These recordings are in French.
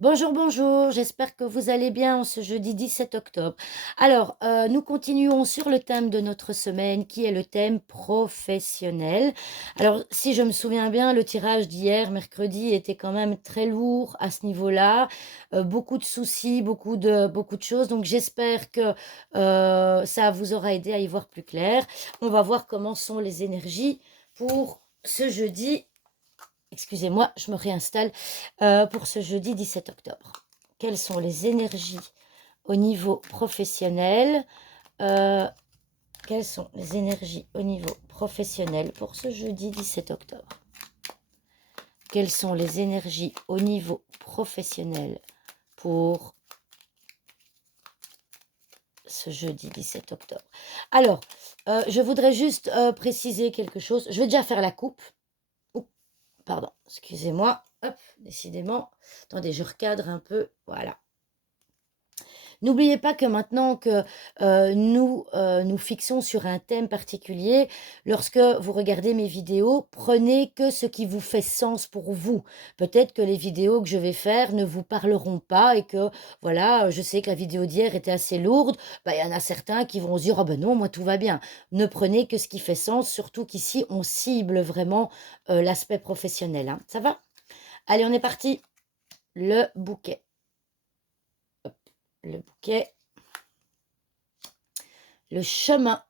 Bonjour, bonjour, j'espère que vous allez bien en ce jeudi 17 octobre. Alors, nous continuons sur le thème de notre semaine qui est le thème professionnel. Alors, si je me souviens bien, le tirage d'hier, mercredi, était quand même très lourd à ce niveau-là. Beaucoup de soucis, beaucoup de choses. Donc, j'espère que ça vous aura aidé à y voir plus clair. On va voir comment sont les énergies pour ce jeudi. Excusez-moi, je me réinstalle pour ce jeudi 17 octobre. Quelles sont les énergies au niveau professionnel? Euh, Quelles sont les énergies au niveau professionnel pour ce jeudi 17 octobre? Quelles sont les énergies au niveau professionnel pour ce jeudi 17 octobre? Alors, je voudrais juste préciser quelque chose. Je vais déjà faire la coupe. Oups, pardon, excusez-moi. Hop, décidément. Attendez, je recadre un peu. Voilà. N'oubliez pas que maintenant que nous fixons sur un thème particulier, lorsque vous regardez mes vidéos, prenez que ce qui vous fait sens pour vous. Peut-être que les vidéos que je vais faire ne vous parleront pas et que, voilà, je sais que la vidéo d'hier était assez lourde. Bah, il y en a certains qui vont se dire, ah ben non, moi tout va bien. Ne prenez que ce qui fait sens, surtout qu'ici, on cible vraiment l'aspect professionnel, hein. Ça va? Allez, on est parti. Le bouquet. Hop, le bouquet. Le chemin,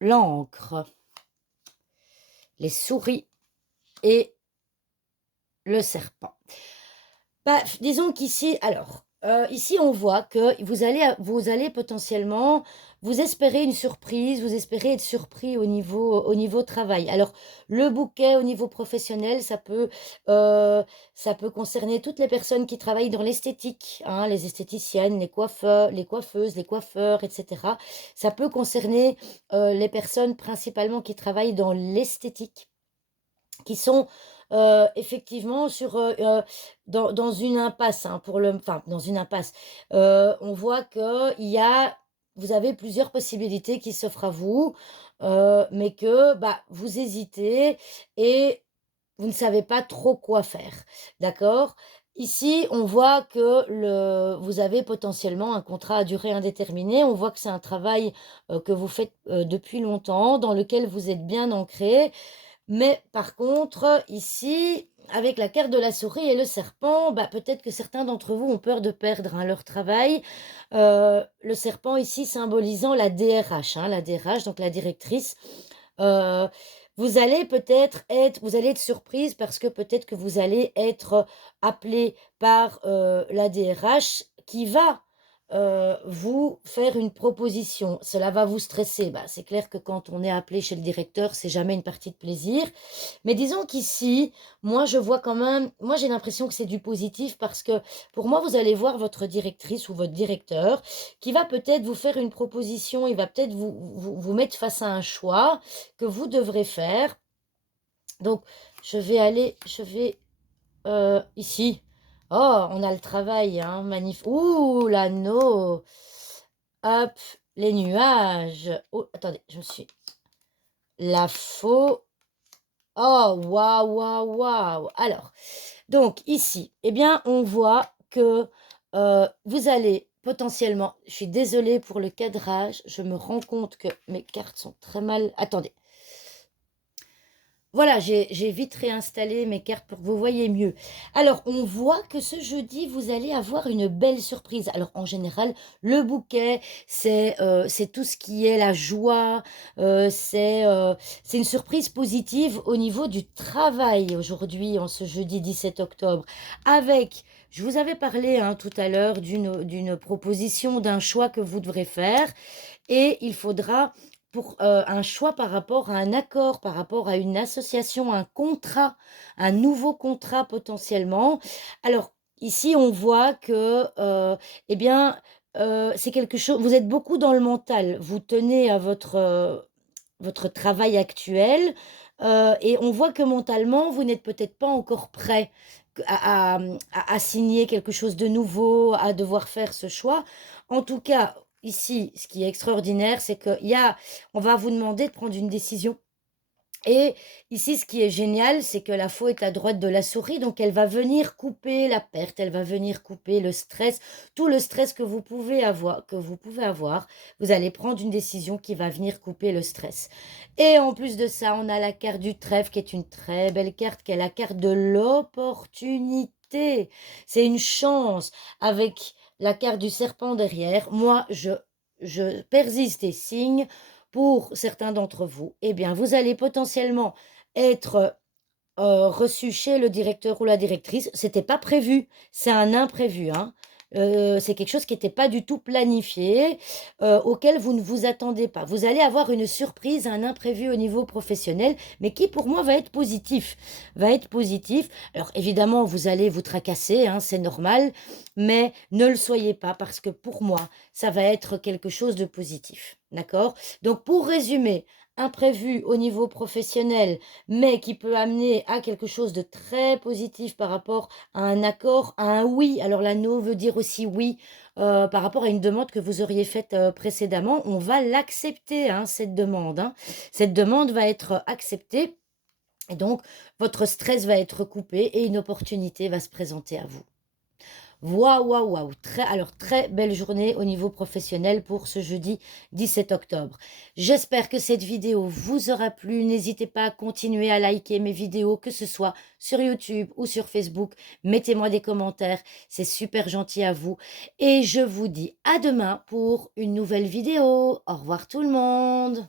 l'encre, les souris et le serpent. Bah, disons qu'ici, alors, ici on voit que vous allez potentiellement, vous espérez une surprise, vous espérez être surpris au niveau travail. Alors, le bouquet au niveau professionnel, ça peut concerner toutes les personnes qui travaillent dans l'esthétique, hein, les esthéticiennes, les coiffeurs, les coiffeuses, les coiffeurs, etc. Ça peut concerner les personnes principalement qui travaillent dans l'esthétique, qui sont effectivement dans une impasse, hein, enfin, dans une impasse. On voit que vous avez plusieurs possibilités qui s'offrent à vous, mais que bah, vous hésitez et vous ne savez pas trop quoi faire. D'accord? Ici, on voit que vous avez potentiellement un contrat à durée indéterminée. On voit que c'est un travail que vous faites depuis longtemps, dans lequel vous êtes bien ancré. Mais par contre, ici, avec la carte de la souris et le serpent, bah, peut-être que certains d'entre vous ont peur de perdre, hein, leur travail. Le serpent ici symbolisant la DRH, hein, la DRH, donc la directrice. Euh, vous allez être surprise parce que peut-être que vous allez être appelé par la DRH qui va vous faire une proposition. Cela va vous stresser. Bah, c'est clair que quand on est appelé chez le directeur, c'est jamais une partie de plaisir. Mais disons qu'ici, moi, je vois quand même, moi, j'ai l'impression que c'est du positif parce que pour moi, vous allez voir votre directrice ou votre directeur qui va peut-être vous faire une proposition, il va peut-être vous mettre face à un choix que vous devrez faire. Donc, je vais ici. Oh, on a le travail, hein, magnifique. Ouh, l'anneau. Hop, les nuages. Oh, attendez, je me suis... La faux. Oh, waouh, waouh, waouh. Alors, donc ici, eh bien, on voit que vous allez potentiellement... Je suis désolée pour le cadrage. Je me rends compte que mes cartes sont très mal... Attendez. Voilà, j'ai vite réinstallé mes cartes pour que vous voyez mieux. Alors, on voit que ce jeudi, vous allez avoir une belle surprise. Alors, en général, le bouquet, c'est tout ce qui est la joie, c'est une surprise positive au niveau du travail aujourd'hui, en ce jeudi 17 octobre. Avec, je vous avais parlé hein, tout à l'heure d'une proposition, d'un choix que vous devrez faire. Et il faudra pour un choix par rapport à un accord, par rapport à une association, un contrat, un nouveau contrat potentiellement. Alors ici, on voit que, eh bien, c'est quelque chose, vous êtes beaucoup dans le mental, vous tenez à votre travail actuel et on voit que mentalement, vous n'êtes peut-être pas encore prêt à signer quelque chose de nouveau, à devoir faire ce choix. En tout cas, ici, ce qui est extraordinaire, c'est on va vous demander de prendre une décision Et ici, ce qui est génial, c'est que la faux est à droite de la souris, donc elle va venir couper la perte, elle va venir couper le stress, tout le stress que vous pouvez avoir. Vous allez prendre une décision qui va venir couper le stress. Et en plus de ça, on a la carte du trèfle, qui est une très belle carte, qui est la carte de l'opportunité. C'est une chance avec la carte du serpent derrière. Moi, je persiste et signe pour certains d'entre vous, eh bien, vous allez potentiellement être reçu chez le directeur ou la directrice. C'était pas prévu, c'est un imprévu, hein. C'est quelque chose qui n'était pas du tout planifié, auquel vous ne vous attendez pas. Vous allez avoir une surprise, un imprévu au niveau professionnel, mais qui pour moi va être positif. Va être positif. Alors évidemment, vous allez vous tracasser, hein, c'est normal, mais ne le soyez pas parce que pour moi, ça va être quelque chose de positif. D'accord? Donc pour résumer, imprévu au niveau professionnel, mais qui peut amener à quelque chose de très positif par rapport à un accord, à un oui. Alors la no veut dire aussi oui, par rapport à une demande que vous auriez faite, précédemment. On va l'accepter, hein, cette demande, hein. Cette demande va être acceptée et donc votre stress va être coupé et une opportunité va se présenter à vous. Waouh, waouh, waouh! Très belle journée au niveau professionnel pour ce jeudi 17 octobre. J'espère que cette vidéo vous aura plu. N'hésitez pas à continuer à liker mes vidéos, que ce soit sur YouTube ou sur Facebook. Mettez-moi des commentaires, c'est super gentil à vous. Et je vous dis à demain pour une nouvelle vidéo. Au revoir tout le monde!